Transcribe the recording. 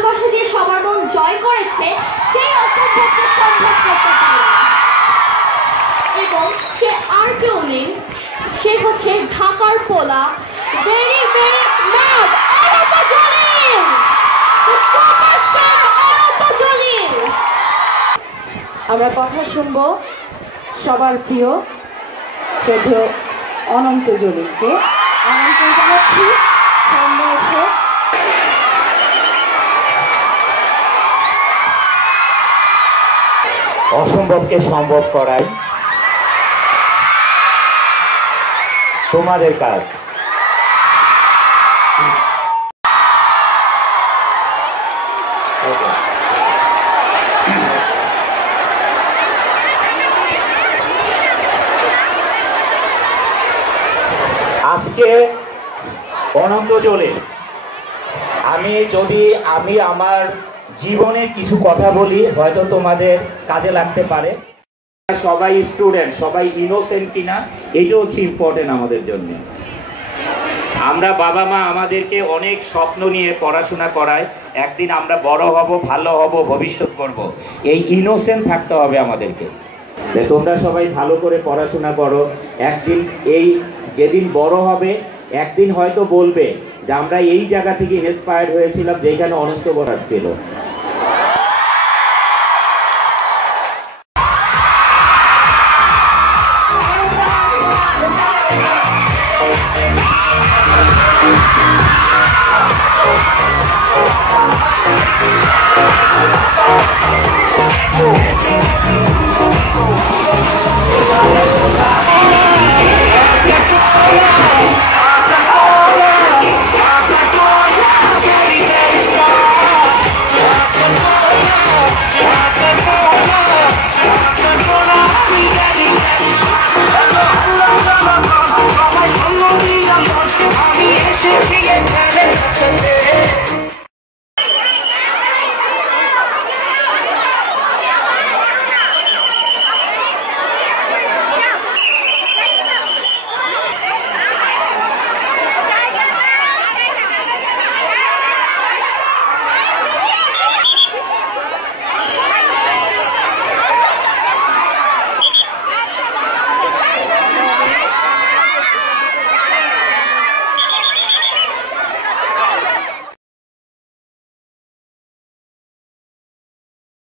ভালোবাসা দিয়ে সবার মন জয় করেছে, সেই অসম্ভবকে সম্ভব করতে পারে। এবং সে আর কেউ নেই, সে হচ্ছে ঢাকার পোলা, ভেরি ভেরি লাভ অনন্ত জলিল, সুপারস্টার অনন্ত জলিল। আমরা কথা শুনবো সবার প্রিয় শ্রদ্ধেয় অনন্ত জলিলকে। আমন্ত্রণ জানাচ্ছি সামনে এসে। অসম্ভবকে সম্ভব করাই তোমাদের কাজ। আজকে অনন্ত জলিল, আমি আমার জীবনের কিছু কথা বলি, হয়তো তোমাদের কাজে লাগতে পারে। সবাই স্টুডেন্ট, সবাই ইনোসেন্ট কিনা এটাও হচ্ছে ইম্পর্টেন্ট আমাদের জন্য। আমরা বাবা মা আমাদেরকে অনেক স্বপ্ন নিয়ে পড়াশোনা করায়, একদিন আমরা বড় হব, ভালো হব, ভবিষ্যৎ করব। এই ইনোসেন্ট থাকতে হবে আমাদেরকে। তোমরা সবাই ভালো করে পড়াশোনা করো, একদিন যেদিন বড় হবে একদিন হয়তো বলবে যে আমরা এই জায়গা থেকে ইন্সপায়ার্ড হয়েছিলাম যেখানে অনন্ত বড় ছিল।